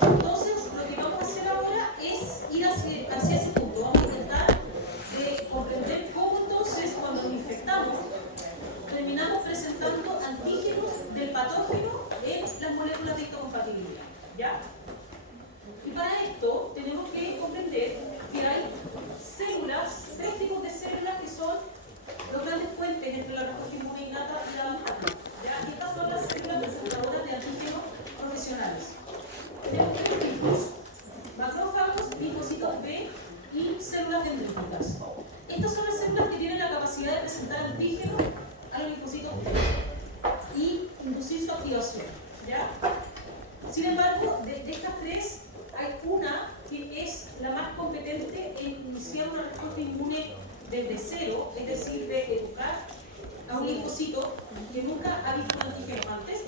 Entonces, lo que vamos a hacer ahora es ir hacia ese punto. Vamos a intentar comprender cómo entonces, cuando nos infectamos, terminamos presentando antígenos del patógeno en las moléculas de histocompatibilidad. ¿Ya? Y para esto tenemos que comprender que hay células, tres tipos de células que son los grandes puentes entre la respuesta inmune innata y la adaptativa. ¿Ya? Y estas son las células presentadoras de antígenos profesionales. Tenemos tres tipos: macrófagos, linfocitos B y células dendríticas. Estas son las células que tienen la capacidad de presentar antígenos a los linfocitos B y inducir su activación. ¿Ya? Sin embargo, de estas tres, hay una que es la más competente en iniciar una respuesta inmune desde cero, es decir, de educar a un linfocito que nunca ha visto un antígeno antes,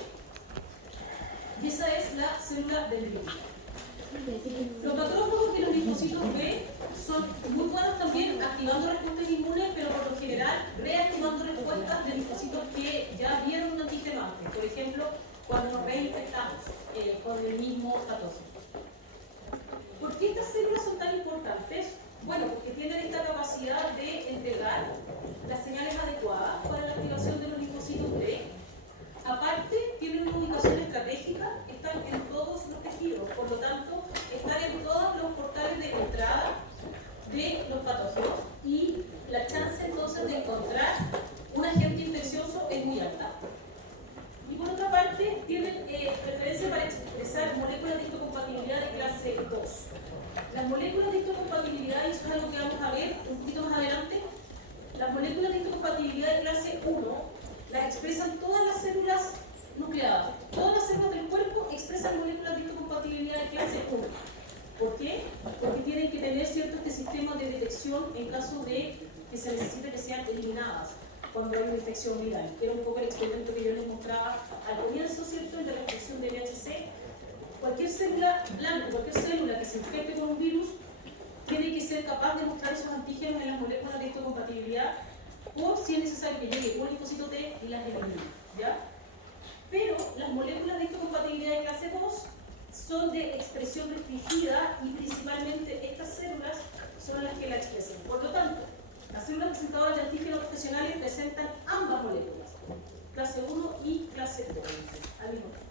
y esa es la célula dendrítica. Los macrófagos y los linfocitos B son muy buenos también activando respuestas inmunes, pero por lo general reactivando respuestas de linfocitos que ya vieron un antígeno antes. Por ejemplo, cuando nos reinfectamos con el mismo patógeno. ¿Por qué estas células son tan importantes? Bueno, porque tienen esta capacidad de entregar las señales adecuadas para la activación de los linfocitos B. Aparte, tienen una ubicación estratégica, están en todos los tejidos, por lo tanto, están en todos los portales de entrada de los patógenos y la chance entonces de encontrar un agente infeccioso es muy alta. Y por otra parte, tienen preferencia para expresar moléculas de histocompatibilidad de clase 2. Las moléculas de histocompatibilidad, y eso es algo que vamos a ver un poquito más adelante, las moléculas de histocompatibilidad de clase 1 las expresan todas las células nucleadas. Todas las células del cuerpo expresan moléculas de histocompatibilidad de clase 1. ¿Por qué? Porque tienen que tener cierto sistema de detección en caso de que se necesite que sean eliminadas cuando hay una infección viral, que era un poco el experimento que yo les mostraba al comienzo, ¿cierto?, en la restricción de VHC. Cualquier célula blanca, cualquier célula que se infecte con un virus, tiene que ser capaz de mostrar esos antígenos en las moléculas de histocompatibilidad, o si es necesario que llegue un linfocito T y las elimine, ¿ya? Pero las moléculas de histocompatibilidad de clase 2 son de expresión restringida y principalmente estas células son las que la expresan. Por lo tanto, las células presentadoras de antígenos profesionales presentan ambas moléculas, clase 1 y clase 2, al mismo tiempo.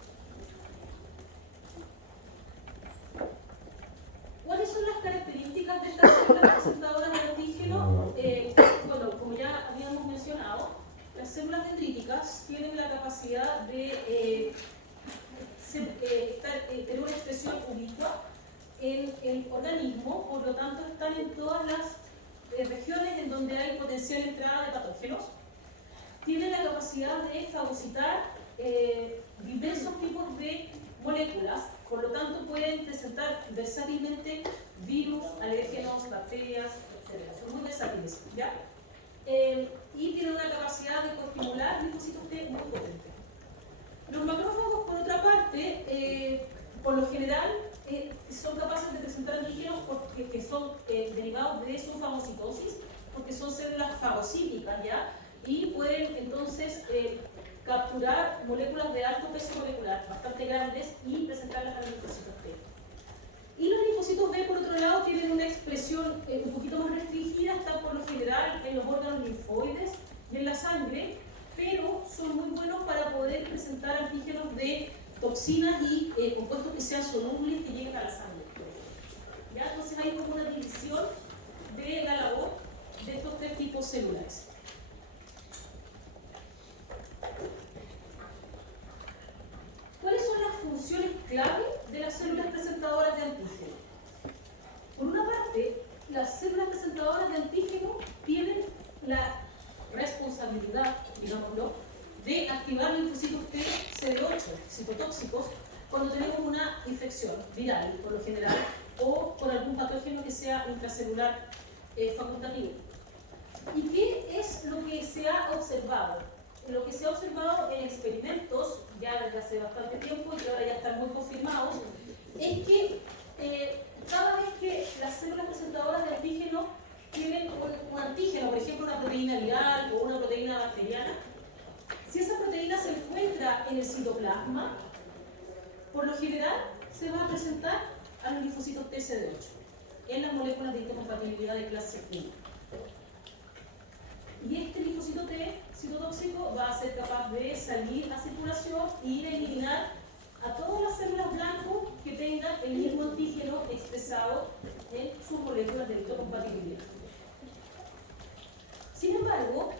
¿Cuáles son las características de estas células presentadoras de antígeno? Bueno, como ya habíamos mencionado, las células dendríticas tienen la capacidad de tener una expresión ubicua en el organismo, por lo tanto están en todas las regiones en donde hay potencial entrada de patógenos. Tienen la capacidad de fagocitar diversos tipos de moléculas, por lo tanto pueden presentar versátilmente virus, alérgenos, bacterias, etc. Son muy versátiles, ¿ya? Y tienen una capacidad de coestimular linfocitos T muy potente. Los macrófagos, por otra parte, por lo general son capaces de presentar antígenos que son derivados de su fagocitosis, porque son células fagocíticas, ¿ya? Y pueden entonces capturar moléculas de alto peso molecular, bastante grandes, y presentarlas a los linfocitos T. Y los linfocitos B, por otro lado, tienen una expresión un poquito más restringida, están por lo general en los órganos linfoides y en la sangre, pero son muy buenos para poder presentar antígenos de toxinas y compuestos que sean solubles que lleguen a la sangre. ¿Ya? Entonces hay como una división de la labor de estos tres tipos celulares. ¿Cuáles son las funciones clave de las células presentadoras de antígeno? Por una parte, las células presentadoras de antígeno tienen la responsabilidad, digámoslo, de activar los linfocitos T CD8 citotóxicos cuando tenemos una infección viral, por lo general, o por algún patógeno que sea intracelular facultativo. ¿Y qué es lo que se ha observado? Lo que se ha observado en experimentos, ya desde hace bastante tiempo y que ahora ya están muy confirmados, es que cada vez que las células presentadoras de antígeno tienen un antígeno, por ejemplo una proteína viral o una proteína bacteriana, si esa proteína se encuentra en el citoplasma, por lo general se va a presentar a los linfocitos TCD8 en las moléculas de histocompatibilidad de clase 1. Y este linfocito T citotóxico va a ser capaz de salir a circulación y de eliminar a todas las células blancas que tengan el mismo antígeno expresado en sus moléculas de histocompatibilidad. Sin embargo,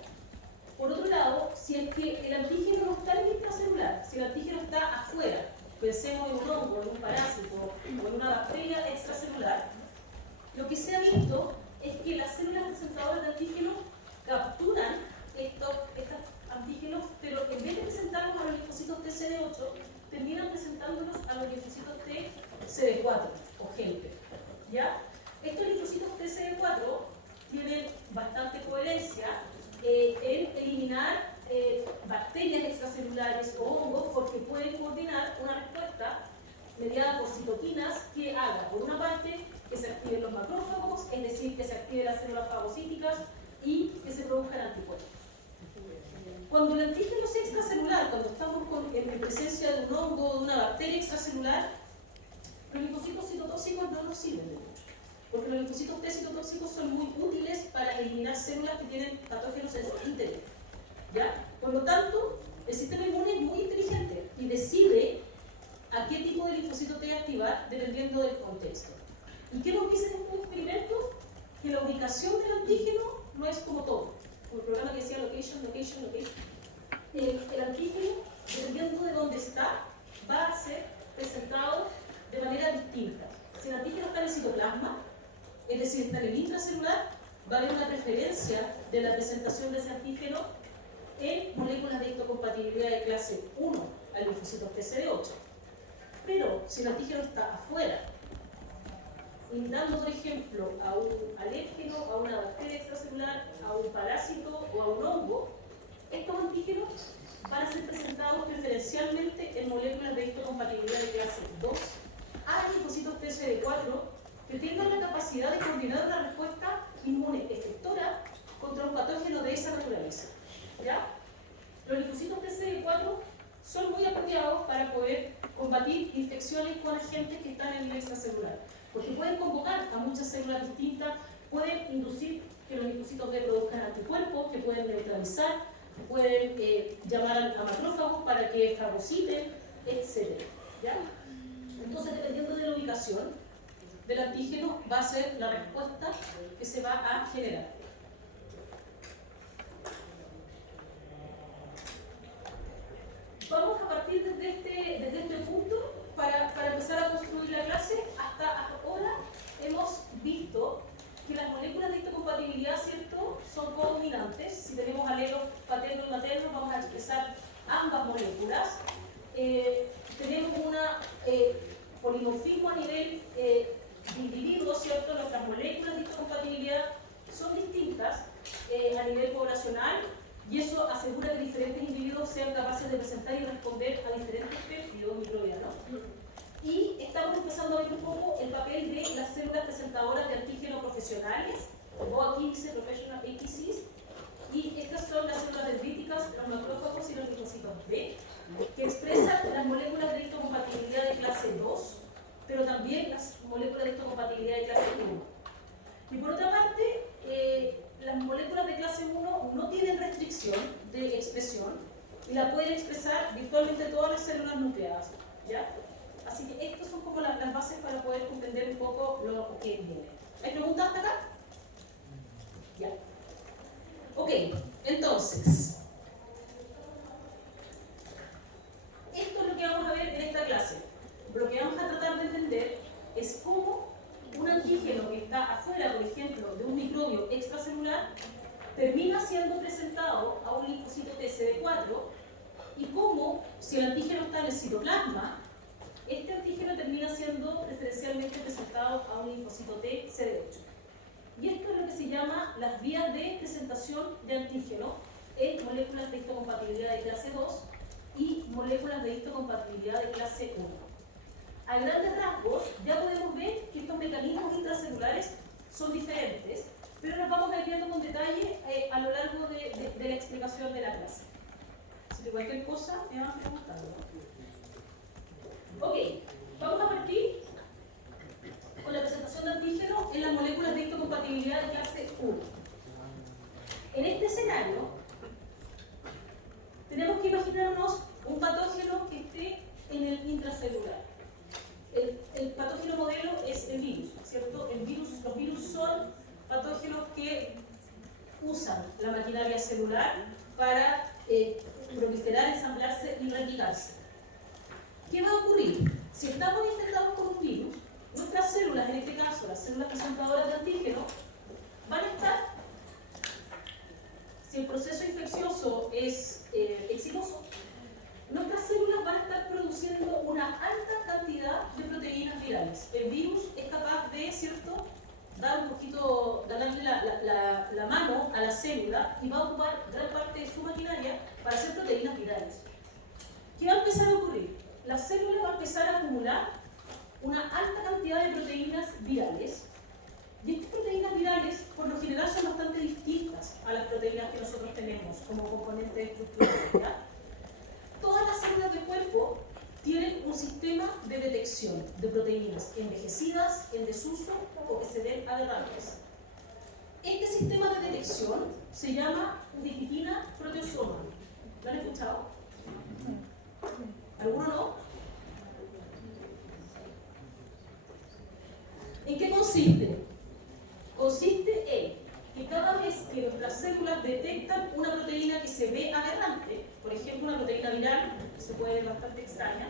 por otro lado, si es que el antígeno no está en el intracelular, si el antígeno está afuera, pensemos en un hongo, en un parásito o en una bacteria extracelular, lo que se ha visto es que las células presentadoras de antígeno capturan estos antígenos, pero en vez de presentarlos a los linfocitos TCD8, terminan presentándolos a los linfocitos TCD4 o GEMPE. ¿Ya? Estos linfocitos TCD4 tienen bastante coherencia en eliminar bacterias extracelulares o hongos porque pueden coordinar una respuesta mediada por citoquinas que haga, por una parte, que se activen los macrófagos, es decir, que se activen las células fagocíticas y que se produzcan anticuerpos. Cuando el antígeno es extracelular, cuando estamos en presencia de un hongo o de una bacteria extracelular, los linfocitos citotóxicos no nos sirven de mucho, porque los linfocitos T citotóxicos son muy útiles para eliminar células que tienen patógenos en su interior. ¿Ya? Por lo tanto, el sistema inmune es muy inteligente y decide a qué tipo de linfocito T activar dependiendo del contexto. ¿Y qué nos dicen estos experimentos? Que la ubicación del antígeno no es como todo. Como el programa que decía location, location, location. El antígeno, dependiendo de dónde está, va a ser presentado de manera distinta. Si el antígeno está en el citoplasma, es decir, está en el intracelular, va a haber una preferencia de la presentación de ese antígeno en moléculas de histocompatibilidad de clase 1 al linfocito TCD8. Pero si el antígeno está afuera, indicando, por ejemplo, a un alérgeno, a una bacteria extracelular, a un parásito o a un hongo, estos antígenos van a ser presentados preferencialmente en moléculas de histocompatibilidad de clase 2 a linfocitos TCD4 que tengan la capacidad de coordinar una respuesta inmune efectora contra un patógeno de esa naturaleza. ¿Ya? Los linfocitos TCD4 son muy apropiados para poder combatir infecciones con agentes que están en el extracelular, porque pueden convocar a muchas células distintas, pueden inducir que los linfocitos B produzcan anticuerpos, que pueden neutralizar, pueden llamar a macrófagos para que fagociten, etc. ¿Ya? Entonces, dependiendo de la ubicación del antígeno, va a ser la respuesta que se va a generar. Vamos a partir desde este punto para empezar a construir la clase. Hasta ahora hemos visto que las moléculas de histocompatibilidad, ¿cierto?, son codominantes. Si tenemos alelos paternos y maternos, vamos a expresar ambas moléculas. Tenemos un polimorfismo a nivel de individuo, ¿cierto? Nuestras moléculas de histocompatibilidad son distintas a nivel poblacional. Y eso asegura que diferentes individuos sean capaces de presentar y responder a diferentes péptidos microbianos. Y estamos empezando a ver un poco el papel de las células presentadoras de antígenos profesionales, o aquí dice Professional ATCs, y estas son las células dendríticas, los macrófagos y los linfocitos B, que expresan las moléculas de histocompatibilidad de clase 2, pero también las moléculas de histocompatibilidad de clase 1. Y por otra parte, las moléculas de clase 1 no tienen restricción de expresión y la pueden expresar virtualmente todas las células nucleadas, ¿ya? Así que estas son como las bases para poder comprender un poco lo que viene. ¿Hay preguntas hasta acá? Ya. Ok, entonces, esto es lo que vamos a ver en esta clase. Lo que vamos a tratar de entender es cómo un antígeno que está afuera, por ejemplo, de un microbio extracelular, termina siendo presentado a un linfocito TCD4 y cómo, si el antígeno está en el citoplasma, este antígeno termina siendo preferencialmente presentado a un linfocito TCD8. Y esto es lo que se llama las vías de presentación de antígeno en moléculas de histocompatibilidad de clase 2 y moléculas de histocompatibilidad de clase 1. A grandes rasgos, ya podemos ver que estos mecanismos intracelulares son diferentes, pero nos vamos a ir viendo con detalle a lo largo de la explicación de la clase. Si de cualquier cosa me van preguntando. Ok, vamos a partir ¿cierto? Los virus son patógenos que usan la maquinaria celular para proliferar, ensamblarse y replicarse. ¿Qué va a ocurrir? Si estamos infectados por un virus, nuestras células, en este caso las células presentadoras de antígeno, van a estar, si el proceso infeccioso es exitoso, nuestras células van a estar produciendo una alta cantidad de proteínas virales. El virus es capaz de, ¿cierto?, darle la mano a la célula y va a ocupar gran parte de su maquinaria para hacer proteínas virales. ¿Qué va a empezar a ocurrir? La célula va a empezar a acumular una alta cantidad de proteínas virales, y estas proteínas virales por lo general son bastante distintas a las proteínas que nosotros tenemos como componente estructural. Todas las células del cuerpo tienen un sistema de detección de proteínas envejecidas, en desuso o que se ven aberrantes. Este sistema de detección se llama ubiquitina proteosoma. ¿Lo han escuchado? ¿Alguno no? ¿En qué consiste? Consiste en que cada vez que nuestras células detectan una proteína que se ve aberrante, por ejemplo una proteína viral, que se puede ver bastante extraña,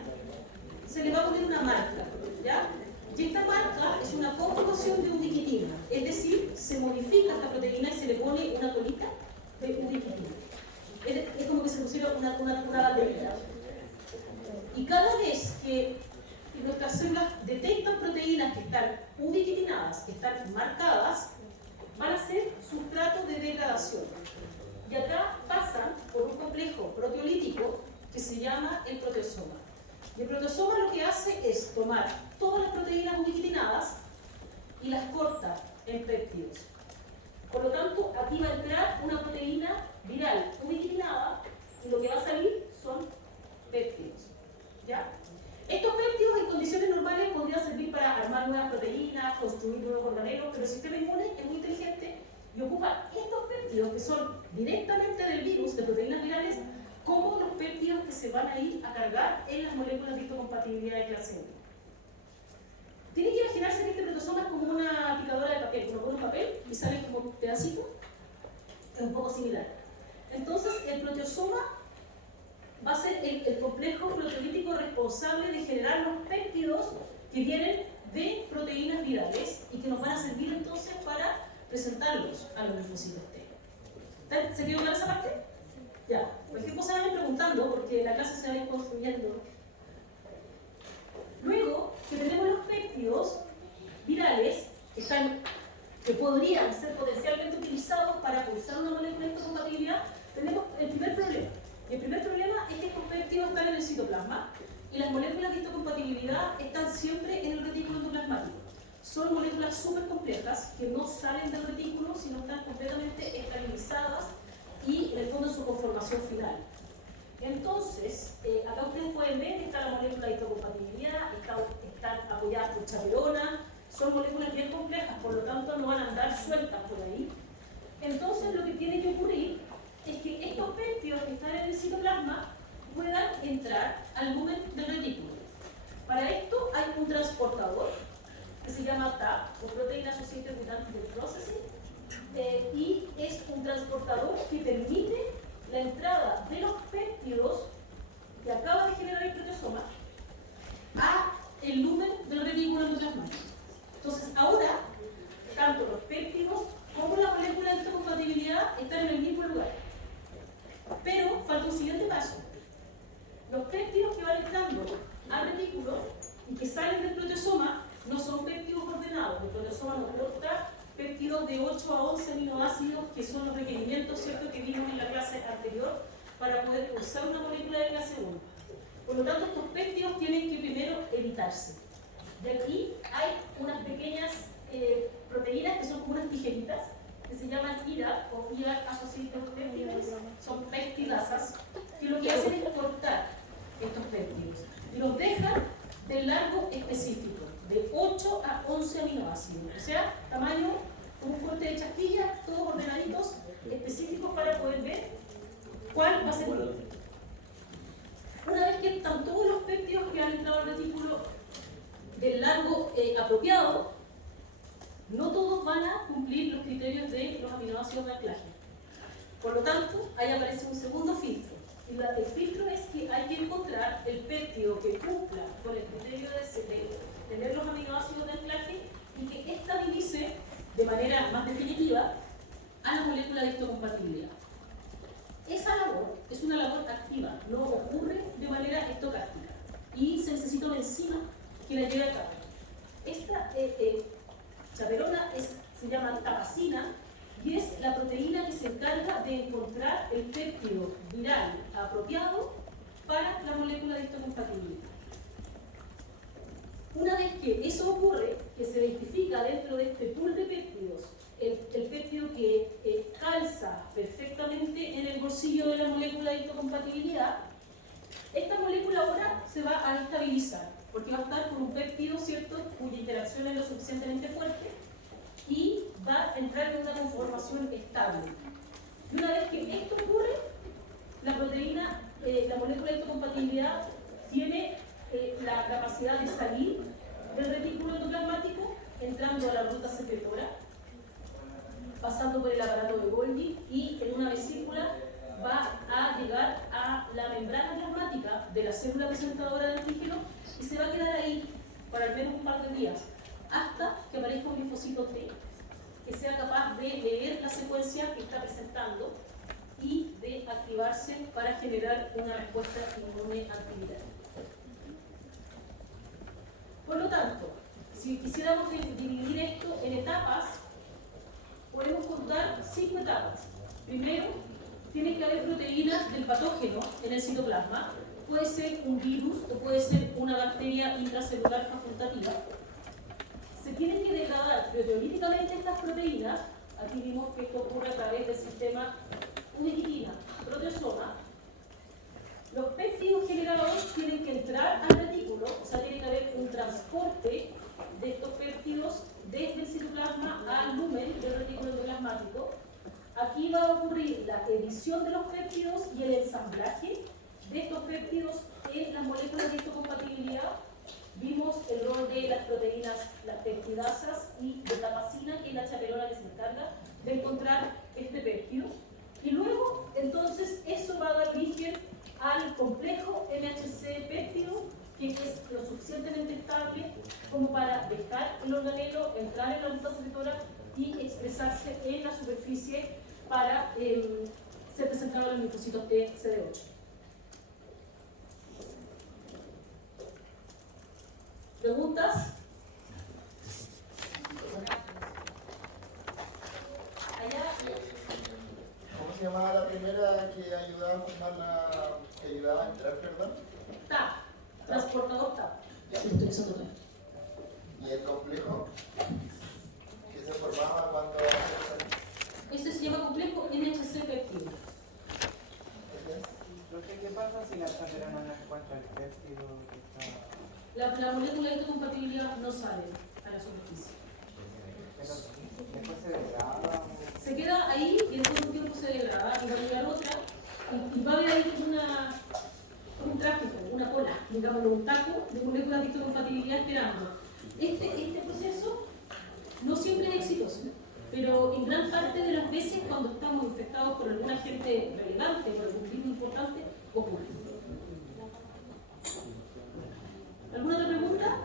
se le va a poner una marca, ¿ya? Y esta marca es una conjugación de ubiquitina, es decir, se modifica esta proteína y se le pone una colita de ubiquitina. Es como que se pusiera una banderita. Y cada vez que nuestras células detectan proteínas que están ubiquitinadas, que están marcadas, van a ser sustratos de degradación. Y acá pasan por un complejo proteolítico que se llama el proteosoma. Y el proteosoma lo que hace es tomar todas las proteínas ubiquitinadas y las corta en péptidos. Por lo tanto, aquí va a entrar una proteína viral ubiquitinada y lo que va a salir son péptidos. ¿Ya? Estos péptidos en condiciones normales podrían servir para armar nuevas proteínas, construir nuevos organelos, pero el sistema inmune es muy inteligente y ocupa estos péptidos que son directamente del virus, de proteínas virales, como los péptidos que se van a ir a cargar en las moléculas de histocompatibilidad de clase 1. Tienen que imaginarse que este protosoma es como una picadora de papel. Uno pone un papel y sale como un pedacito. Es un poco similar. Entonces, el proteosoma va a ser el complejo proteolítico responsable de generar los péptidos que vienen de proteínas virales y que nos van a servir entonces para presentarlos a los linfocitos T. ¿Se quedó clara esa parte? Ya. Cualquier cosa me vayan preguntando porque la clase se va a ir construyendo. Luego que tenemos los péptidos virales que podrían ser potencialmente utilizados para pulsar una molécula de histocompatibilidad, tenemos el primer problema. Y el primer problema es que estos péptidos están en el citoplasma y las moléculas de histocompatibilidad están siempre en el retículo endoplasmático. Son moléculas súper complejas que no salen del retículo, sino están completamente estabilizadas y en el fondo en su conformación final. Entonces, acá ustedes pueden ver que está la molécula de histocompatibilidad, están apoyadas por chaperona, son moléculas bien complejas, por lo tanto no van a andar sueltas por ahí. Entonces lo que tiene que ocurrir es que estos péptidos que están en el citoplasma puedan entrar al lumen del retículo. Para esto hay un transportador que se llama TAP, o Protein Associated with Antigen Processing, y es un transportador que permite la entrada de los péptidos que acaba de generar el proteosoma a el lumen del retículo endoplasmático. Entonces ahora, tanto los péptidos como la molécula de histocompatibilidad están en el mismo lugar. Pero falta un siguiente paso. Los péptidos que van entrando al retículo y que salen del proteosoma no son péptidos ordenados. El proteosoma nos corta péptidos de 8 a 11 aminoácidos, que son los requerimientos, ¿cierto?, que vimos en la clase anterior para poder usar una molécula de clase 1. Por lo tanto, estos péptidos tienen que primero evitarse. De aquí hay unas pequeñas proteínas que son como unas tijeritas, que se llaman IRAP o IRAP Associated Peptides, son peptidasas, que lo que hacen es cortar estos péptidos y los dejan de largo específico, de 8 a 11 aminoácidos, o sea, tamaño como un corte de chasquilla, todos ordenaditos, específicos para poder ver cuál va a ser el otro. Una vez que están todos los péptidos que han entrado al retículo del largo apropiado, no todos van a cumplir los criterios de los aminoácidos de anclaje. Por lo tanto, ahí aparece un segundo filtro. Y el filtro es que hay que encontrar el péptido que cumpla con el criterio de tener los aminoácidos de anclaje y que estabilice de manera más definitiva a la molécula de histocompatibilidad. Esa labor es una labor activa, no ocurre de manera estocástica y se necesita una enzima que la lleve a cabo. Esta chaperona se llama tapacina y es la proteína que se encarga de encontrar el péptido viral apropiado para la molécula de histocompatibilidad. Una vez que eso ocurre, que se identifica dentro de este pool de péptidos el péptido que calza perfectamente en el bolsillo de la molécula de histocompatibilidad, esta molécula ahora se va a estabilizar, porque va a estar con un péptido, ¿cierto?, cuya interacción es lo suficientemente fuerte y va a entrar en una conformación estable. Y una vez que esto ocurre, la proteína, la molécula de histocompatibilidad tiene la capacidad de salir del retículo endoplasmático, entrando a la ruta secretora, pasando por el aparato de Golgi y en una vesícula va a llegar a la membrana plasmática de la célula presentadora de antígeno y se va a quedar ahí por al menos un par de días hasta que aparezca un linfocito T que sea capaz de leer la secuencia que está presentando y de activarse para generar una respuesta inmune antiviral. Por lo tanto, si quisiéramos dividir esto en etapas, podemos contar 5 etapas. Primero, tiene que haber proteínas del patógeno en el citoplasma. Puede ser un virus o puede ser una bacteria intracelular facultativa. Se tienen que degradar proteolíticamente estas proteínas. Aquí vimos que esto ocurre a través del sistema ubiquitina, proteasoma. Los péptidos generadores tienen que entrar al retículo, o sea, tiene que haber un transporte de estos péptidos desde el citoplasma al lumen del retículo endoplasmático. Aquí va a ocurrir la edición de los péptidos y el ensamblaje de estos péptidos en las moléculas de histocompatibilidad. Vimos el rol de las proteínas, las peptidasas y de tapacina, que es la chaperona que se encarga de encontrar este péptido. Y luego, entonces, eso va a dar origen al complejo MHC péptido, que es lo suficientemente estable como para dejar el organelo, entrar en la ruta secretora y expresarse en la superficie para ser presentado en los linfocitos T CD8. ¿Preguntas? Allá. ¿Cómo se llamaba la primera que ayudaba a formar que ayudaba a entrar, perdón? TAP, transportador TAP. ¿Y el complejo que se formaba cuando... Ese se llama complejo MHC péptido. ¿Qué pasa si la chaperona no encuentra el péptido que está...? La molécula de histocompatibilidad no sale a la superficie. Pero después se degrada o... Se queda ahí y después de un tiempo se degrada y va a llegar otra y va a haber ahí un tráfico, una cola, digamos, un taco de moléculas de histocompatibilidad esperando. Este proceso no siempre es exitoso, pero en gran parte de las veces cuando estamos infectados por algún agente relevante, por algún virus importante, ocurre. ¿Alguna otra pregunta?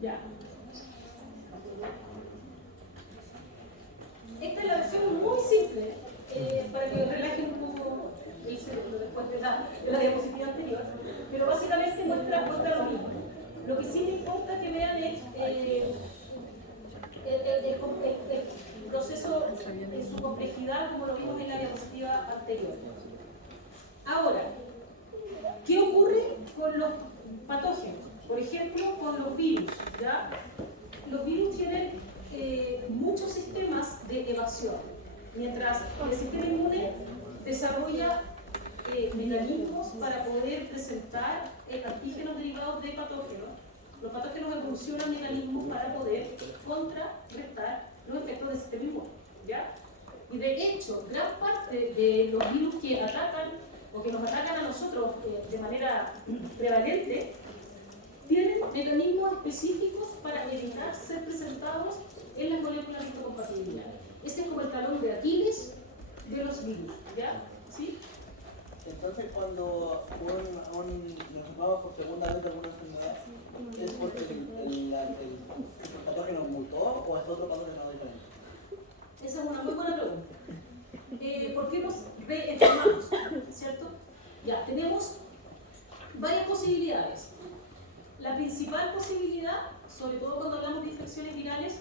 Ya. Esta es la versión muy simple, para que relajen un poco el cerebro después de la diapositiva anterior, pero básicamente muestra lo mismo. Lo que sí me importa que vean es el proceso en su complejidad, como lo vimos en la diapositiva anterior. Ahora, ¿qué ocurre con los patógenos? Por ejemplo, con los virus, ¿ya? Los virus tienen muchos sistemas de evasión, mientras el sistema inmune desarrolla mecanismos para poder presentar antígenos derivados de patógenos. Los patógenos evolucionan mecanismos para poder contrarrestar los efectos del sistema inmune, ¿ya? Y de hecho, gran parte de los virus que atacan o que nos atacan a nosotros de manera prevalente tienen mecanismos específicos para evitar ser presentados en las moléculas de histocompatibilidad. Ese es como el talón de Aquiles de los virus, ¿ya? ¿Sí? Entonces, cuando nos enfermamos por segunda vez de alguna enfermedad, ¿es porque el patógeno mutó o es otro patógeno diferente? Esa es una muy buena pregunta. ¿Por qué nos reenfermamos? ¿Cierto? Ya, tenemos varias posibilidades. La principal posibilidad, sobre todo cuando hablamos de infecciones virales,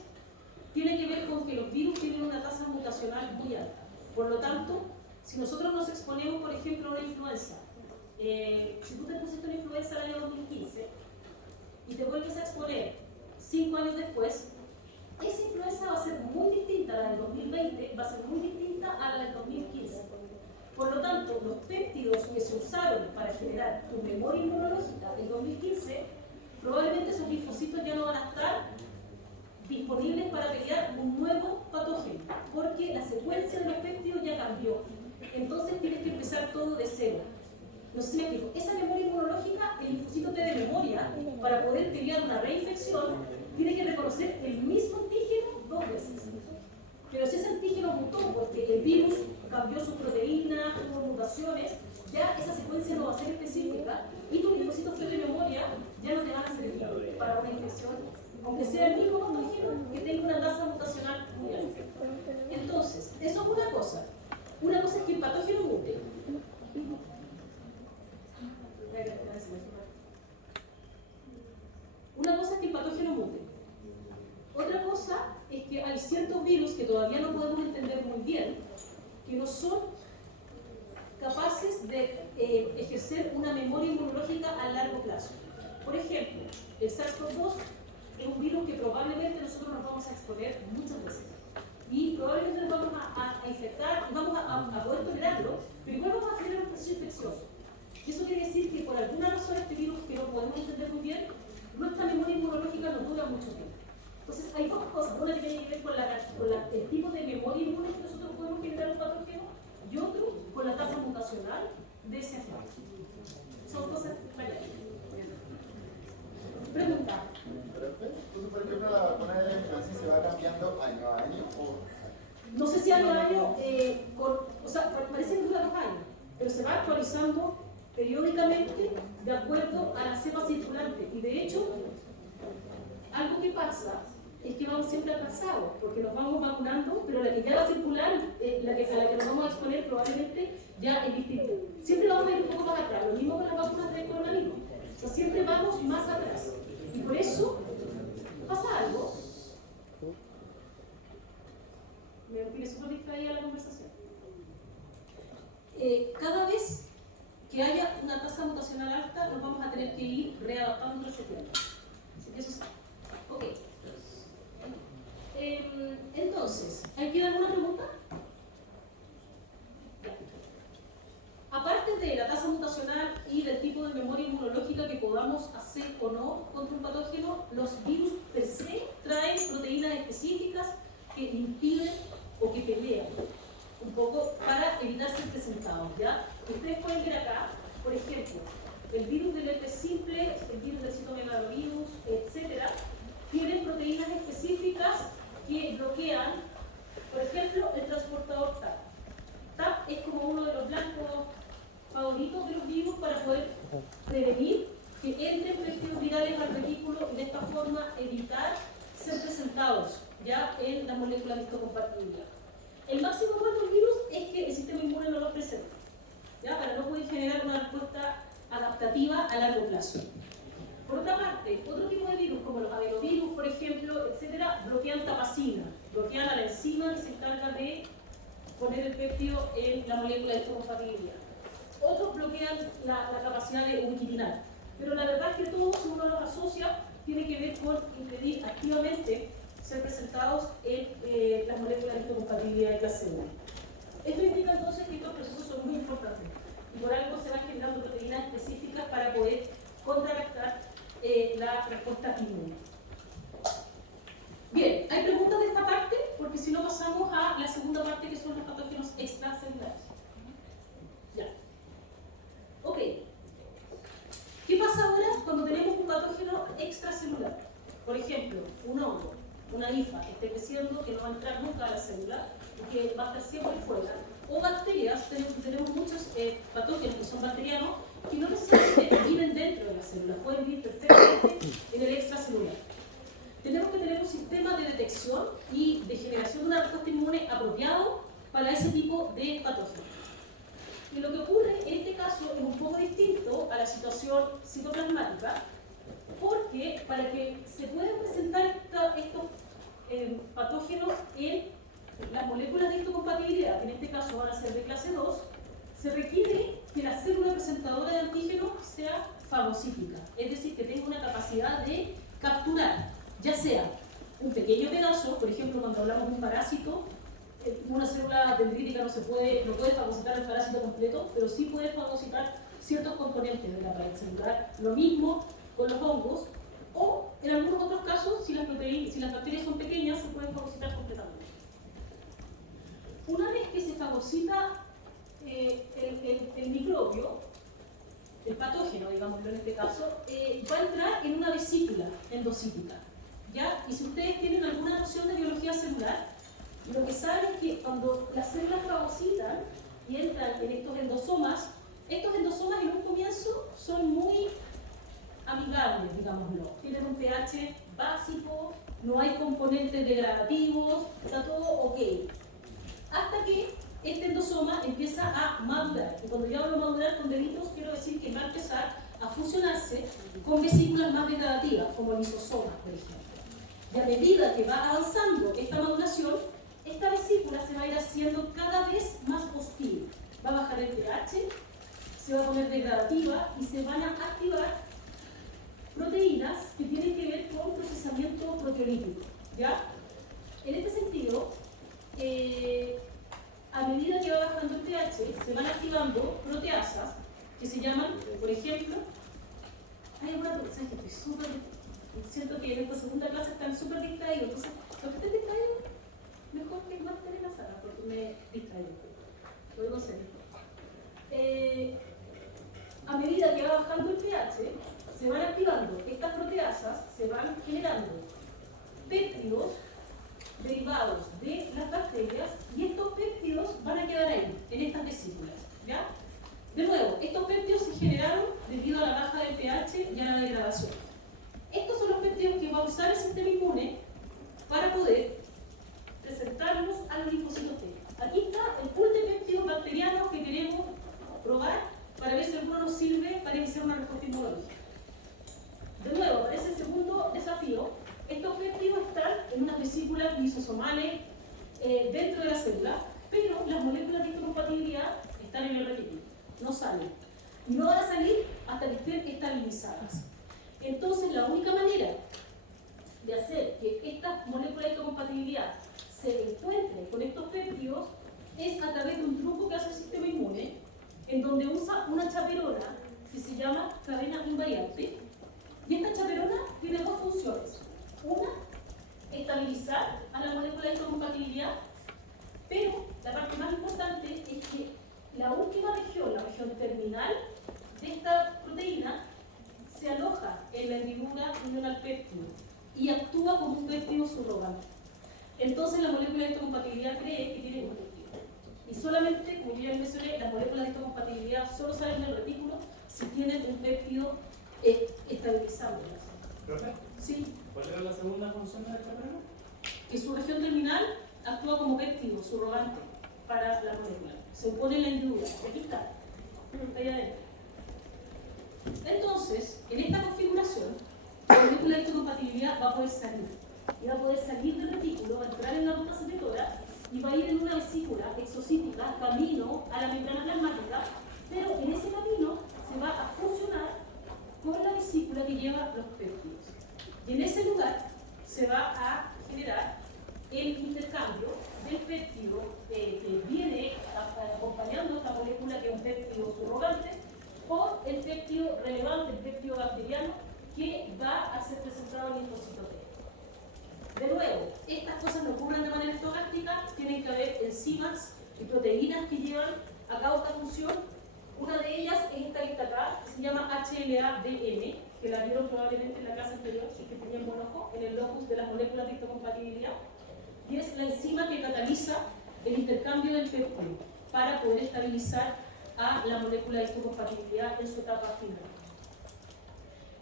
tiene que ver con que los virus tienen una tasa mutacional muy alta. Por lo tanto, si nosotros nos exponemos, por ejemplo, a una influenza, si tú te pusiste una influenza el año 2015 y te vuelves a exponer 5 años después, esa influenza va a ser muy distinta a la del 2020, va a ser muy distinta a la del 2015. Por lo tanto, los péptidos que se usaron para generar tu memoria inmunológica del 2015, probablemente esos linfocitos ya no van a estar disponibles para pelear un nuevo patógeno, porque la secuencia de los péptidos ya cambió. Entonces tienes que empezar todo de cero. No sé si me explico. Esa memoria inmunológica, el linfocito T de memoria, para poder pelear una reinfección, tiene que reconocer el mismo antígeno 2 veces. Pero si ese antígeno mutó porque el virus cambió su proteína, tuvo mutaciones, ya esa secuencia no va a ser específica y tus linfocitos T de memoria ya no te van a servir para una infección, aunque sea el mismo patógeno que tenga una tasa mutacional muy alta. Entonces, eso es una cosa. Una cosa es que el patógeno mute. Una cosa es que el patógeno mute. Otra cosa es que hay ciertos virus que todavía no podemos entender muy bien, que no son capaces de ejercer una memoria inmunológica a largo plazo. Por ejemplo, el SARS-CoV-2 es un virus que probablemente nosotros nos vamos a exponer muchas veces. Y probablemente nos vamos a infectar y vamos a poder tolerarlo, pero igual vamos a tener un proceso infeccioso. Y eso quiere decir que por alguna razón este virus, que no podemos entender muy bien, nuestra memoria inmunológica no dura mucho tiempo. Entonces hay dos cosas, una que tiene que ver con el tipo de memoria inmune que nosotros podemos generar un patógeno y otro con la tasa mutacional de ese agente. Son cosas variadas. Pregunta. Entonces, por ejemplo, la vacuna de la influenza se va cambiando año a año o... No sé si año a año, o sea, parece que dura 2 años, pero se va actualizando periódicamente de acuerdo a la cepa circulante. Y de hecho, algo que pasa es que vamos siempre atrasados, porque nos vamos vacunando, pero la que ya va a circular, a la que nos vamos a exponer probablemente ya es distinta. Siempre vamos a ir un poco más atrás, lo mismo con las vacunas del coronavirus. O sea, siempre vamos más atrás. Y por eso pasa algo. Me tiene súper distraída la conversación. Cada vez que haya una tasa mutacional alta, nos vamos a tener que ir readaptando ese tiempo. Así que eso está. Ok. Entonces, ¿hay que dar alguna pregunta? Ya. Aparte de la tasa mutacional y del tipo de memoria inmunológica que podamos hacer o no contra un patógeno, los virus per se traen proteínas específicas que impiden o que pelean un poco para evitar ser presentados, ¿ya? Ustedes pueden ver acá, por ejemplo, el virus del herpes simple, el virus del citomegalovirus, etcétera, tienen proteínas específicas que bloquean, por ejemplo, el transportador TAP. TAP es como uno de los blancos favoritos de los virus para poder prevenir que entren péptidos virales al retículo y de esta forma evitar ser presentados ya en la molécula de histocompatibilidad. El máximo bueno del virus es que el sistema inmune no los presenta, ¿ya? Para no poder generar una respuesta adaptativa a largo plazo. Por otra parte, otro tipo de virus, como los adenovirus, por ejemplo, etcétera, bloquean tapacina, bloquean a la enzima que se encarga de poner el péptido en la molécula de histocompatibilidad. Otros bloquean la capacidad de ubiquitinal. Pero la verdad es que todo, si uno los asocia, tiene que ver con impedir activamente ser presentados en las moléculas de histocompatibilidad de clase 1. Esto indica entonces que estos procesos son muy importantes y por algo se van generando proteínas específicas para poder contrarrestar la respuesta inmune. Bien, ¿hay preguntas de esta parte? Porque si no pasamos a la segunda parte, que son los patógenos extracelulares. Ya. Ok. ¿Qué pasa ahora cuando tenemos un patógeno extracelular? Por ejemplo, un hongo, una hifa que esté creciendo, que no va a entrar nunca a la célula y que va a estar siempre fuera. O bacterias, tenemos muchos patógenos que son bacterianos, que no necesariamente viven dentro de la célula, pueden vivir perfectamente en el extracelular. Tenemos que tener un sistema de detección y de generación de una respuesta inmune apropiado para ese tipo de patógenos. Y lo que ocurre en este caso es un poco distinto a la situación citoplasmática, porque para que se puedan presentar estos patógenos en las moléculas de histocompatibilidad, que en este caso van a ser de clase 2, se requiere que la célula presentadora de antígeno sea fagocítica, es decir, que tenga una capacidad de capturar, ya sea un pequeño pedazo, por ejemplo, cuando hablamos de un parásito, una célula dendrítica no puede fagocitar el parásito completo, pero sí puede fagocitar ciertos componentes de la pared celular. Lo mismo con los hongos, o en algunos otros casos, si las bacterias son pequeñas, se pueden fagocitar completamente. Una vez que se fagocita el microbio, el patógeno, digámoslo en este caso, va a entrar en una vesícula endocítica, ¿ya? Y si ustedes tienen alguna noción de biología celular, lo que saben es que cuando las células fagocitan y entran en estos endosomas en un comienzo son muy amigables, digámoslo. Tienen un pH básico, no hay componentes degradativos, está todo ok. Hasta que este endosoma empieza a madurar. Y cuando yo hablo de madurar con deditos, quiero decir que va a empezar a fusionarse con vesículas más degradativas, como lisosomas, por ejemplo. Y a medida que va avanzando esta maduración, esta vesícula se va a ir haciendo cada vez más hostil. Va a bajar el pH, se va a poner degradativa y se van a activar proteínas que tienen que ver con procesamiento proteolítico, ¿ya? En este sentido, a medida que va bajando el pH, se van activando proteasas que se llaman, por ejemplo, hay una proteasa que estoy siento que en esta segunda clase están súper distraídos, entonces, los que estén distraídos, mejor que no estén en la sala, porque me distraigo. Lo digo en serio. A medida que va bajando el pH, se van activando estas proteasas, se van generando péptidos derivados de las bacterias y estos péptidos van a quedar ahí, en estas vesículas, ¿ya? De nuevo, estos péptidos se generaron debido a la baja del pH y a la degradación. Estos son los péptidos que va a usar el sistema inmune para poder presentarlos a los linfocitos T. Aquí está el pool de péptidos bacterianos que queremos probar para ver si alguno nos sirve para iniciar una respuesta inmunológica. De nuevo, para ese segundo desafío, estos péptidos están en unas vesículas lisosomales dentro de la célula, pero las moléculas de histocompatibilidad están en el retículo, no salen. Y no van a salir hasta que estén estabilizadas. Entonces, la única manera de hacer que estas moléculas de histocompatibilidad se encuentren con estos péptidos es a través de un truco que hace el sistema inmune, en donde usa una chaperona que se llama cadena invariante. Y esta chaperona tiene dos funciones. Una, estabilizar a la molécula de histocompatibilidad, pero la parte más importante es que la última región, la región terminal de esta proteína, se aloja en la hendidura unional péptido y actúa como un péptido subrogante. Entonces la molécula de histocompatibilidad cree que tiene un péptido. Y solamente, como ya mencioné, las moléculas de histocompatibilidad solo salen del retículo si tienen un péptido estabilizado. ¿Profe? Sí. ¿Cuál era la segunda función de la chaperona? Que su región terminal actúa como péptido subrogante para la molécula. Se opone en la hendidura. Aquí está. Ahí adentro. Entonces, en esta configuración, la molécula de histocompatibilidad va a poder salir. Y va a poder salir del retículo, va a entrar en la ruta secretora y va a ir en una vesícula exocítica camino a la membrana plasmática, pero en ese camino se va a fusionar con la vesícula que lleva los péptidos. Y en ese lugar se va a generar el intercambio del péptido que viene acompañando esta molécula, que es un péptido subrogante, por el péptido relevante, el péptido bacteriano, que va a ser presentado en linfocito T. De nuevo, estas cosas no ocurren de manera estocástica, tienen que haber enzimas y proteínas que llevan a cabo esta función. Una de ellas es esta que está acá, que se llama HLA-DM, que la vieron probablemente en la clase anterior, si es que tenían buen ojo, en el locus de las moléculas de histocompatibilidad, y es la enzima que cataliza el intercambio del péptido para poder estabilizar a la molécula de histocompatibilidad en su etapa final.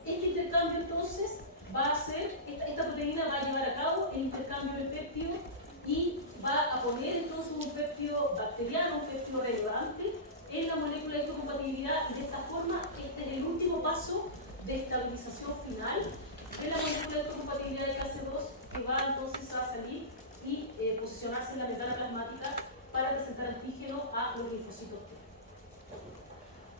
Este intercambio entonces va a ser, esta proteína va a llevar a cabo el intercambio del péptido y va a poner entonces un péptido bacteriano, un péptido relevante en la molécula de histocompatibilidad, y de esta forma este es el último paso de estabilización final de la molécula de histocompatibilidad de clase 2, que va entonces a salir y posicionarse en la membrana plasmática para presentar antígeno a los linfocitos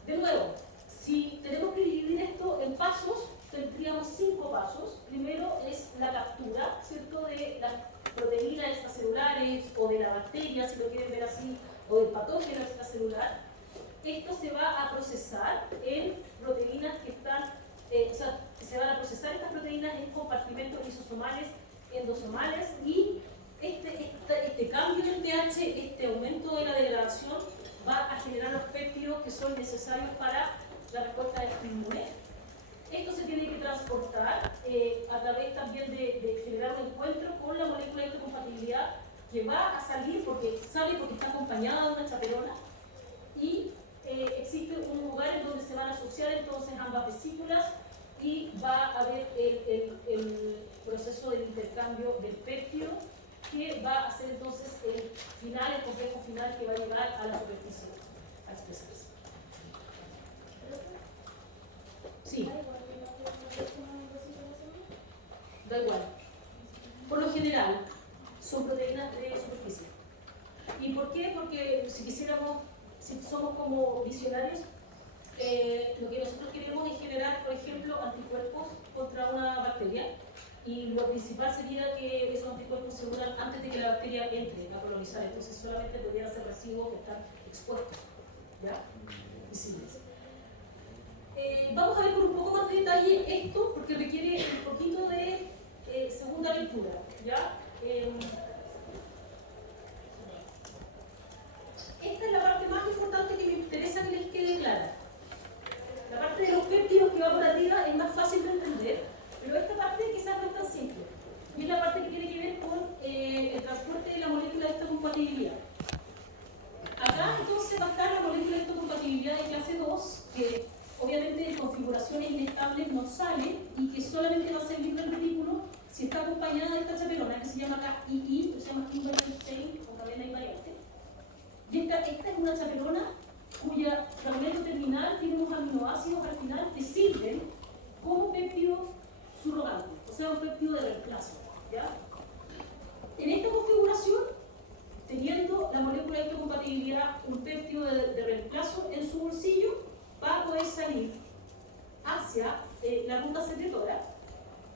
T. De nuevo, si tenemos que dividir esto en pasos, tendríamos 5 pasos. Primero es la captura, ¿cierto?, de las proteínas extracelulares o de la bacteria, si lo quieren ver así, o del patógeno extracelular. Esto se va a procesar en proteínas que están, se van a procesar estas proteínas en compartimentos lisosomales, endosomales, y este cambio del pH, este aumento de la degradación, va a generar los péptidos que son necesarios para la respuesta inmune. Esto se tiene que transportar a través también de generar un encuentro con la molécula de histocompatibilidad, que va a salir porque está acompañada de una chaperona, y existe un lugar en donde se van a asociar entonces ambas vesículas y va a haber el proceso del intercambio del péptido, que va a ser entonces el complejo final que va a llegar a la superficie a expresarse. Sí. Da igual. Por lo general, son proteínas de superficie. ¿Y por qué? Porque si somos como visionarios, lo que nosotros queremos es generar, por ejemplo, anticuerpos contra una bacteria, y lo principal sería que esos anticuerpos se unan antes de que la bacteria entre a colonizar, entonces solamente podrían ser residuos que están expuestos, ¿ya? Visibles. Vamos a ver con un poco más de detalle esto, porque requiere un poquito de segunda lectura, ¿ya? Esta es la parte más importante que me interesa que les quede clara. La parte de los péptidos que va por arriba es más fácil de entender, pero esta parte quizás no es tan simple. Y es la parte que tiene que ver con el transporte de la molécula de histocompatibilidad. Acá entonces va a estar la molécula de histocompatibilidad de clase 2, que obviamente en configuraciones inestables no sale y que solamente va a ser libre el retículo si está acompañada de esta chaperona, que se llama acá II, que se llama Kimberley Chain o cadena invariante. Y esta es una chaperona cuya fragmento terminal tiene unos aminoácidos al final que sirven como péptido subrogante, o sea, un péptido de reemplazo, ¿ya? En esta configuración, teniendo la molécula de histocompatibilidad un péptido de reemplazo en su bolsillo, va a poder salir hacia la ruta secretora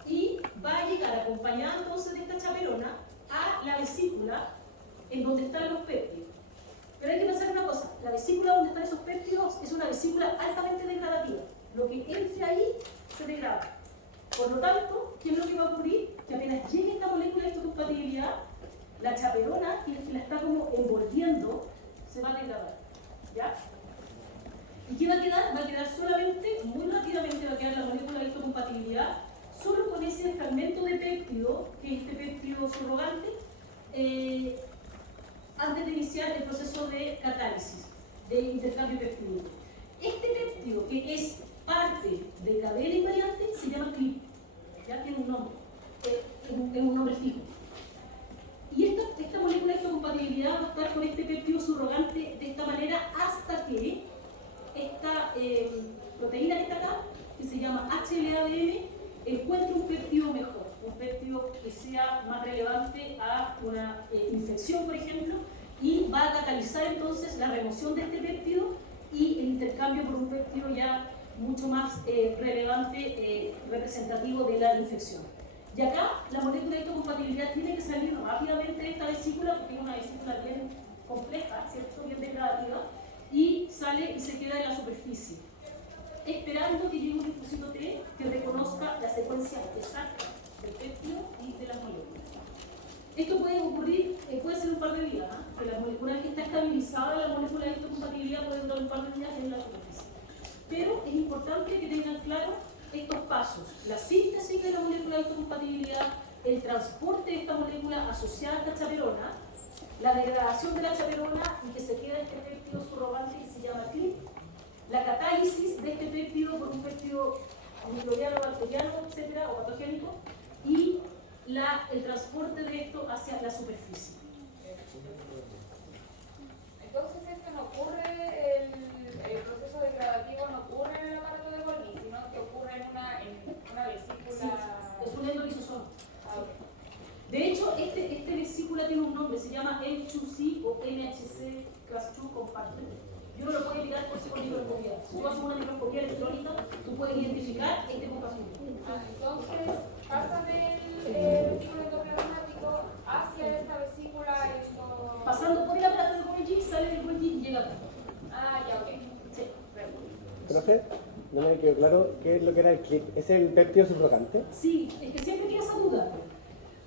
y va a llegar acompañada entonces de esta chaperona a la vesícula en donde están los péptidos. Pero hay que pensar una cosa, la vesícula donde están esos péptidos es una vesícula altamente degradativa. Lo que entre ahí se degrada. Por lo tanto, ¿qué es lo que va a ocurrir? Que apenas llegue esta molécula de histocompatibilidad, la chaperona, que la está como envolviendo, se va a degradar, ¿ya? ¿Y qué va a quedar? Va a quedar solamente, muy rápidamente va a quedar la molécula de histocompatibilidad, solo con ese fragmento de péptido, que es este péptido subrogante, antes de iniciar el proceso de catálisis, de intercambio péptido. Este péptido, que es parte de cadena invariante, se llama CLIP, ya tiene un nombre, es un nombre fijo. Y esta molécula de histocompatibilidad va a estar con este péptido subrogante de esta manera hasta que esta proteína que está acá, que se llama HLA-BM, encuentre un péptido mejor, un péptido que sea más relevante a una infección, por ejemplo, y va a catalizar entonces la remoción de este péptido y el intercambio por un péptido ya mucho más relevante, representativo de la infección. Y acá la molécula de histocompatibilidad tiene que salir rápidamente de esta vesícula, porque es una vesícula bien compleja, ¿cierto?, bien degradativa, y sale y se queda en la superficie, esperando que llegue un linfocito T que reconozca la secuencia exacta del péptido y de las moléculas. Esto puede ocurrir, puede ser un par de días, ¿eh? Que la molécula que está estabilizada, la molécula de histocompatibilidad puede durar un par de días en la superficie. Pero es importante que tengan claro estos pasos: la síntesis de la molécula de histocompatibilidad, el transporte de esta molécula asociada a esta chaperona, la degradación de la chaperona y que se queda este péptido subrogante que se llama CLIP, la catálisis de este péptido por un péptido microbiano, bacteriano, etcétera, o patogénico, y el transporte de esto hacia la superficie. Entonces esto no ocurre, el proceso degradativo no ocurre en el aparato de Golgi, sino que ocurre en una vesícula. Sí, es un endolisosoma. Ah, ok. De hecho, este vesícula tiene un nombre, se llama M2C o MHC Class 2 Compartment. Yo no lo puedo indicar por si con microscopía. Si tú haces una microscopía electrónica, tú puedes identificar este compartimiento. Entonces pasa del vesículo endoplasmático hacia esta vesícula esto. Pasando por el aparato de Golgi, sale del Golgi y llega acá. Ah, ya, ok. Sí. Profe, no me quedó claro qué es lo que era el CLIP. ¿Es el péptido subrogante? Sí, es que siempre queda esa duda.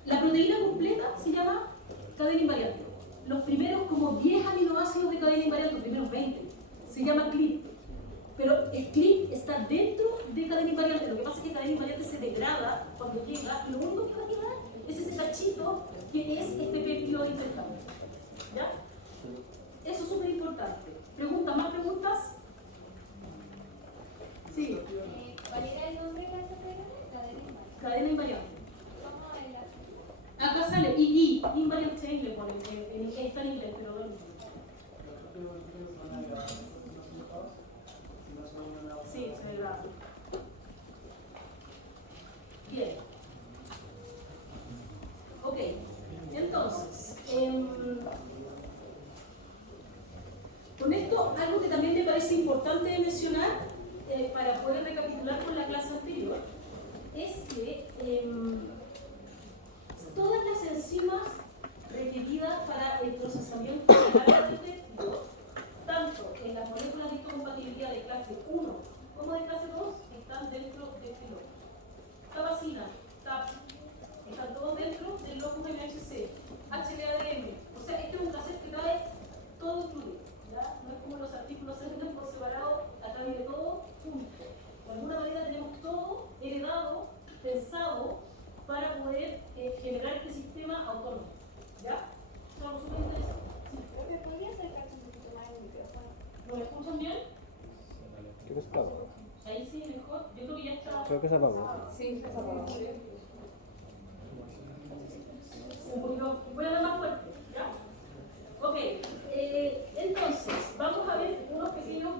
La proteína completa se llama cadena invariante. Los primeros como 10 aminoácidos de cadena invariante, los primeros 20, se llama CLIP. Pero el CLIP está dentro de cadena invariante. Lo que pasa es que cadena invariante se degrada cuando llega y lo único que va a quedar es ese cachito que es este péptido infectante. ¿Ya? Eso es súper importante. ¿Preguntas? ¿Más preguntas? Sí. ¿Cuál era el nombre de esa Cadena invariante. ¿Cómo era? Acá sale II, invariant chain le ponen, está en inglés, pero bueno. Sí, se da. Bien. Ok, entonces, con esto, algo que también me parece importante de mencionar, para poder recapitular con la clase anterior, es que todas las enzimas requeridas para el procesamiento de la del péptido, tanto en las moléculas de histocompatibilidad de clase 1 como de clase 2, están dentro de este locus. Tabacina, TAP, están todos dentro del locus MHC, HBADM. O sea, este es un cassette que trae todo incluido. ¿Ya? No es como los artículos se venden por separado, acá viene todo junto. De alguna manera tenemos todo heredado, pensado, para poder generar este sistema autónomo. ¿Ya? Es algo súper interesante. ¿Me podría acercarte un poquito más el micrófono? ¿Lo escuchan bien? Creo que se apagó. Ahí sí, mejor. Yo creo que ya está. Creo que se apagó. Sí, se apagó. Un poquito. Voy a hablar más fuerte. ¿Ya? Ok. Entonces, vamos a ver unos pequeños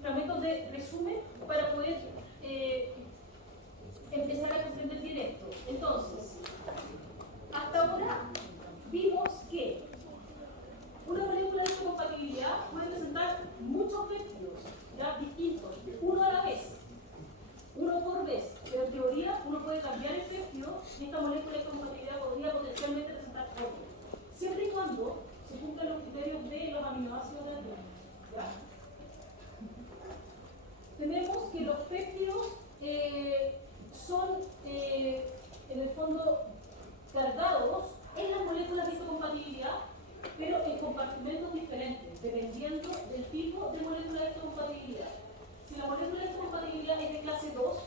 fragmentos de resumen para poder empezar a comprender bien esto. Entonces, hasta ahora vimos que una molécula de histocompatibilidad puede presentar muchos péptidos ya distintos, uno a la vez, uno por vez, pero en teoría uno puede cambiar el péptido y esta molécula de histocompatibilidad podría potencialmente presentar otro, siempre y cuando se cumplan los criterios de los aminoácidos de la ¿ya? Tenemos que los péptidos son en el fondo cargados en las moléculas de histocompatibilidad, pero en compartimentos diferentes, dependiendo del tipo de molécula de histocompatibilidad. Si la molécula de histocompatibilidad es de clase 2,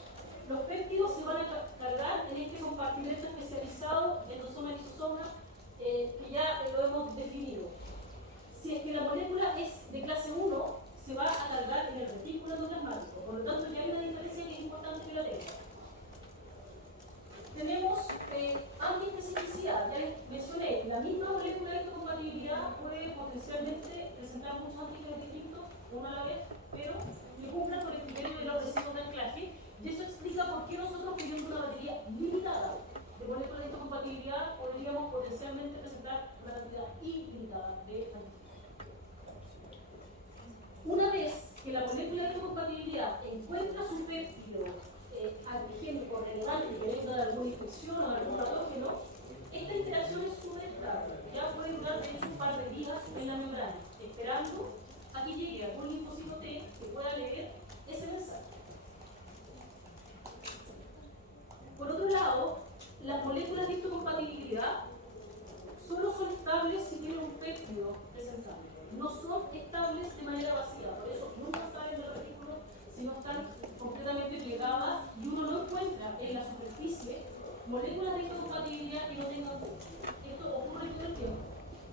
los péptidos se van a cargar en este compartimento especializado, endosoma-lisosoma, que ya lo hemos definido. Si es que la molécula es de clase 1, se va a cargar en el retículo endoplasmático. Por lo tanto, ya hay una diferencia que es importante que la tenga. Tenemos antiespecificidad. Ya mencioné, la misma molécula de histocompatibilidad puede potencialmente presentar muchos antígenos distintos, uno a la vez, pero que cumplan con el criterio de los residuos de anclaje. Y eso explica por qué nosotros, pidiendo una batería limitada de moléculas de histocompatibilidad, podríamos potencialmente presentar una cantidad ilimitada de antígenos. Una vez que la molécula de histocompatibilidad encuentra su péptido antigénico relevante que venga de alguna infección o de algún patógeno, esta interacción es súper estable. Ya puede durar de hecho un par de días en la membrana, esperando a que llegue algún linfocito T que pueda leer ese mensaje. Por otro lado, las moléculas de histocompatibilidad solo son estables si tienen un péptido presentable. No son estables de manera vacía, por eso nunca salen del retículo si no están completamente plegadas moléculas de histocompatibilidad que no tengan Q. Esto ocurre todo el tiempo.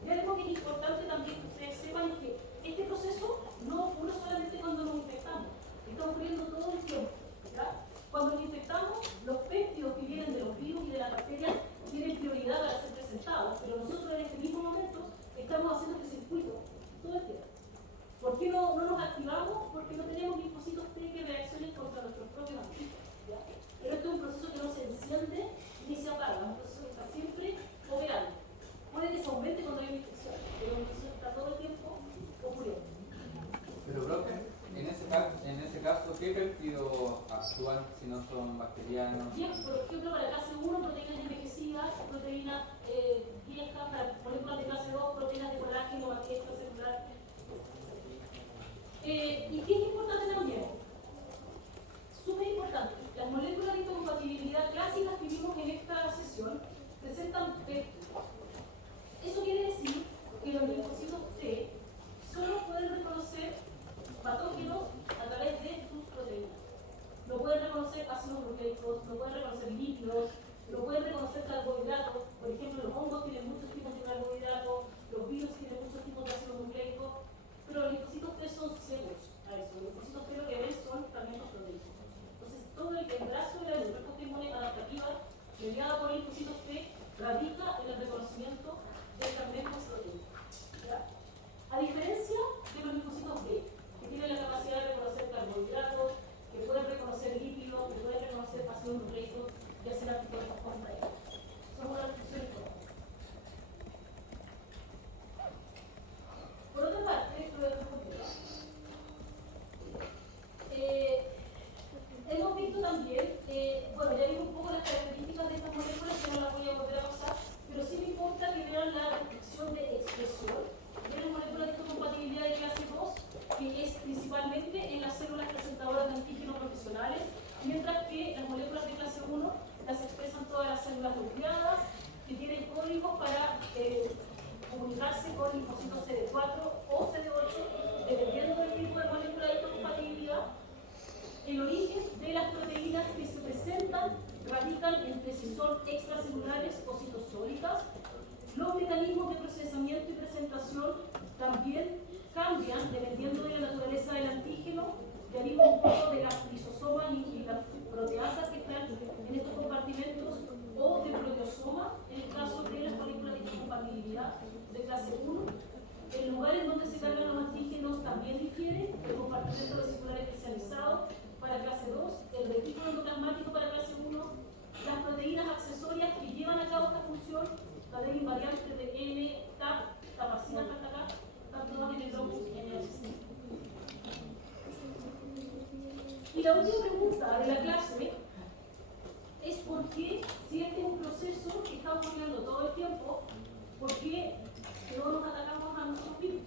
Y algo que es importante también que ustedes sepan es que este proceso no ocurre solamente cuando nos infectamos, está ocurriendo todo el tiempo. ¿Ya? Cuando nos infectamos, los péptidos que vienen de los virus y de las bacterias tienen prioridad para ser presentados, pero nosotros en este mismo momento estamos haciendo este circuito todo el tiempo. ¿Por qué no nos activamos? Porque no tenemos linfocitos T que reaccionen contra nuestros propios antígenos. ¿Ya? Pero esto es un proceso que no se enciende ni se apaga, es un proceso que está siempre operando. Puede que se aumente cuando hay una infección, pero un proceso que está todo el tiempo ocurriendo. Pero, profe, en ese caso, ¿qué péptidos actúan si no son bacterianos? Bien, por ejemplo, para clase 1, proteínas envejecidas, proteínas viejas, para moléculas de clase 2, proteínas de colágeno, maqueta celular. ¿Y qué es importante también? Súper importante. Las moléculas de histocompatibilidad clásicas que vimos en esta sesión presentan péptidos. Eso quiere decir que los linfocitos T solo pueden reconocer patógenos a través de sus proteínas. No pueden reconocer ácidos nucleicos, no pueden reconocer lípidos, no pueden reconocer carbohidratos. Por ejemplo, los hongos tienen muchos tipos de carbohidratos, los virus tienen muchos tipos de ácidos nucleicos, pero los linfocitos T son ciegos a eso. Los linfocitos T lo que ven son también los proteínas. Entonces, todo el brazo de la respuesta inmune adaptativa mediada por linfocitos T radica en el reconocimiento de estas mismas proteínas. ¿Ya? A diferencia de los linfocitos B, que tienen la capacidad de reconocer carbohidratos, que pueden reconocer lípidos, que pueden reconocer ácidos nucleicos y hacer anticuerpos contra ellos. Son una restricción importante. Por otra parte, lo de hemos visto también, bueno, ya vimos un poco las características de estas moléculas, que no las voy a volver a pasar, pero sí me importa que vean la restricción de expresión de las moléculas de histocompatibilidad de clase 2, que es principalmente en las células presentadoras de antígenos profesionales, mientras que las moléculas de clase 1 las expresan todas las células nucleadas, que tienen códigos para comunicarse con linfocitos CD4 o CD8, dependiendo del tipo de molécula de histocompatibilidad. El origen de las proteínas que se presentan radican entre si son extracelulares o citosólicas. Los mecanismos de procesamiento y presentación también cambian dependiendo de la naturaleza del antígeno. Ya vimos un poco de las lisosomas y las proteasas que están en estos compartimentos, o de proteosoma en el caso de las moléculas de histocompatibilidad de clase 1. El lugar en donde se cargan los antígenos también difiere. El compartimento vesicular especializado para clase 2, el retículo endoplasmático para clase 1, las proteínas accesorias que llevan a cabo esta función, la de invariantes de N, TAP, tapacina, TACA, están todas en el locus NHC. Y la última pregunta de la clase es por qué, si este es un proceso que está ocurriendo todo el tiempo, ¿por qué no nos atacamos a nuestros virus?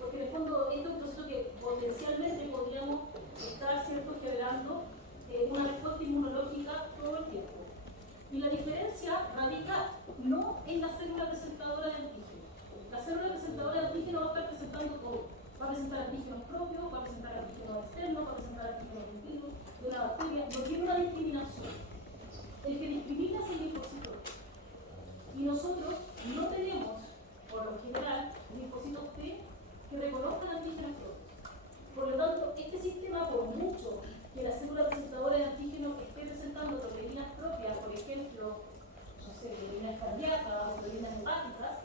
Porque en el fondo esto es un proceso que potencialmente podríamos estar, ¿cierto?, generando una respuesta inmunológica todo el tiempo. Y la diferencia radica no en la célula presentadora de antígeno. La célula presentadora de antígeno va a estar presentando todo. Va a presentar antígenos propios, va a presentar antígenos externos, va a presentar antígenos de un virus, de una bacteria. No tiene una discriminación. El que discrimina es el linfocito. Y nosotros no tenemos, por lo general, linfocitos T que reconozcan antígenos propios. Por lo tanto, este sistema, por mucho que la célula presentadora de antígenos esté presentando proteínas propias, por ejemplo, no sé, proteínas cardíacas o proteínas hepáticas,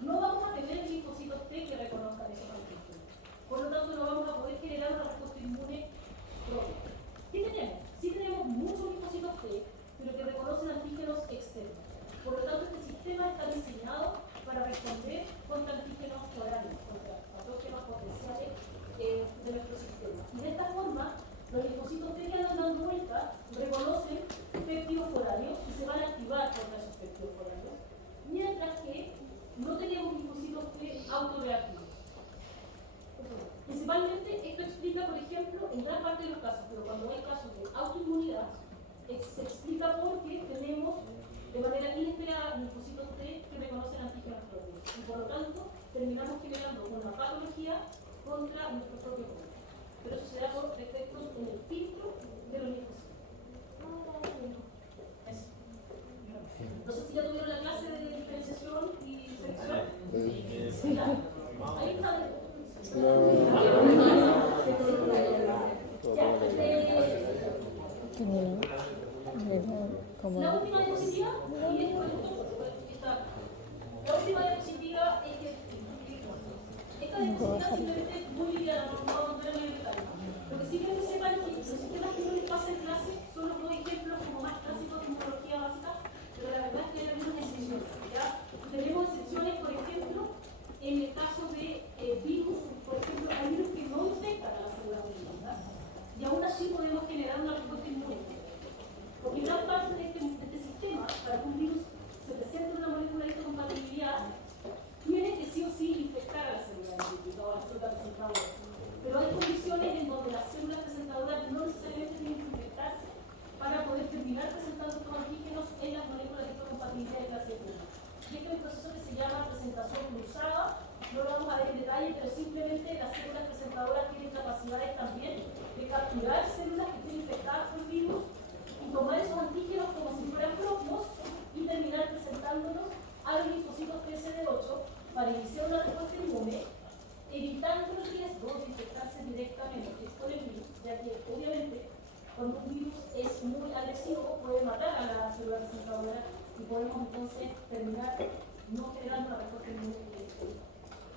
no vamos a tener linfocitos T que reconozcan esos antígenos. Por lo tanto, no vamos a poder generar una respuesta inmune propia. ¿Qué tenemos? Sí tenemos muchos linfocitos T, pero que reconocen antígenos externos. Por lo tanto, este sistema está diseñado para responder contra antígenos forales, contra patógenos potenciales de nuestro sistema. Y de esta forma, los linfocitos T que andan dando vuelta reconocen péptidos forales y se van a activar contra esos péptidos forales, mientras que no tenemos linfocitos T autorreactivos. Principalmente esto explica, por ejemplo, en gran parte de los casos, pero cuando hay casos de autoinmunidad, se explica porque tenemos de manera inesperada linfocitos T que reconocen antígenos propios. Y por lo tanto, terminamos generando una patología contra nuestro propio cuerpo. Pero eso se da por defectos en el filtro de los linfocitos. Eso. No sé si ya tuvieron la clase de diferenciación y selección. Sí. Ahí está. La última diapositiva, y esto está. La última diapositiva es que esta diapositiva simplemente es muy liviana, no vamos a entrar en el detalle. Lo que sí quiero que sepan es que los sistemas que no les pasa en clase son los dos ejemplos como más clásicos de tecnología básica, pero la verdad es que hay algunas excepciones. ¿Ya? Tenemos excepciones, por ejemplo, en el caso de virus, por ejemplo, hay virus que no infectan a la célula viva, y aún así podemos generar una respuesta inmune. Porque gran parte de este sistema, para que un virus se presente una molécula de histocompatibilidad, tiene que sí o sí infectar a la célula dendrítica o a la célula presentadora. Pero hay condiciones en donde las células presentadoras no necesariamente tienen que infectarse para poder terminar presentando estos antígenos en las moléculas de histocompatibilidad de clase 1. Y este es un proceso que se llama presentación cruzada. No lo vamos a ver en detalle, pero simplemente las células presentadoras tienen capacidades también de capturar células que estén infectadas por el virus y tomar esos antígenos como si fueran propios y terminar presentándolos a los linfocitos TCD8 para iniciar una respuesta inmune, evitando el riesgo de infectarse directamente con el virus, ya que obviamente cuando un virus es muy agresivo puede matar a la célula presentadora y podemos entonces terminar no generando una respuesta inmune directa.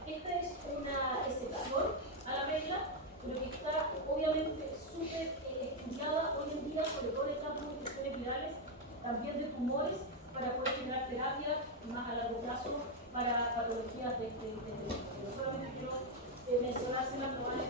Esta es una excepción a la regla, pero que está obviamente súper estudiada hoy en día, sobre todo en el campo de infecciones virales, también de tumores, para poder generar terapia más a largo plazo para patologías de este tipo. Pero solamente quiero mencionárselas, no vale